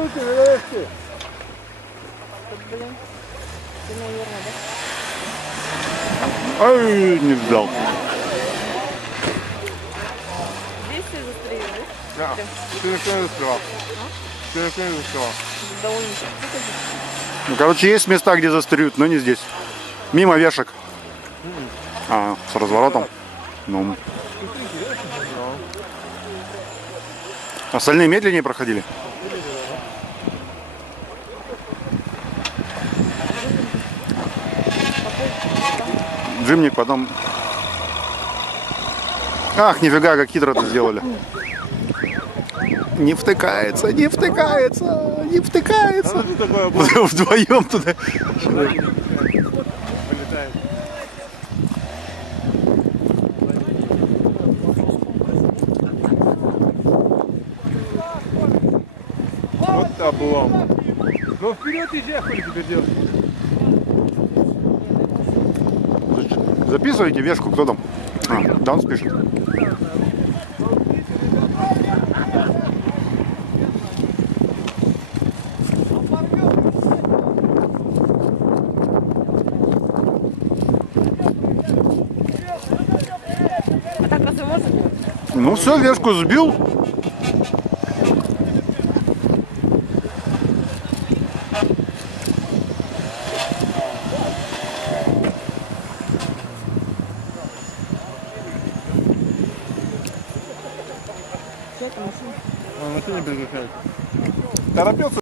руки, наверху. Блин. Ты, наверное, да? Ай, не ждал. Здесь все застрелили, да? Да, ты никто не застревал. Ты никто не застревал. Довольно сколько здесь? Ну, короче, есть места, где застряют, но не здесь. Мимо вешек. А, с разворотом. Ну. Остальные медленнее проходили. Джимник потом... Ах, нифига, как хитро это сделали. Не втыкается, не втыкается, не втыкается. Что такое было? Вдвоем туда. Вылетает. Вот облом. Ну вперед иди, а хули теперь делать? Записывайте вешку, кто там? А, Дан спишет. А так разве можно? Ну все, вешку сбил. Что это машина? Он машине переключает. Торопился.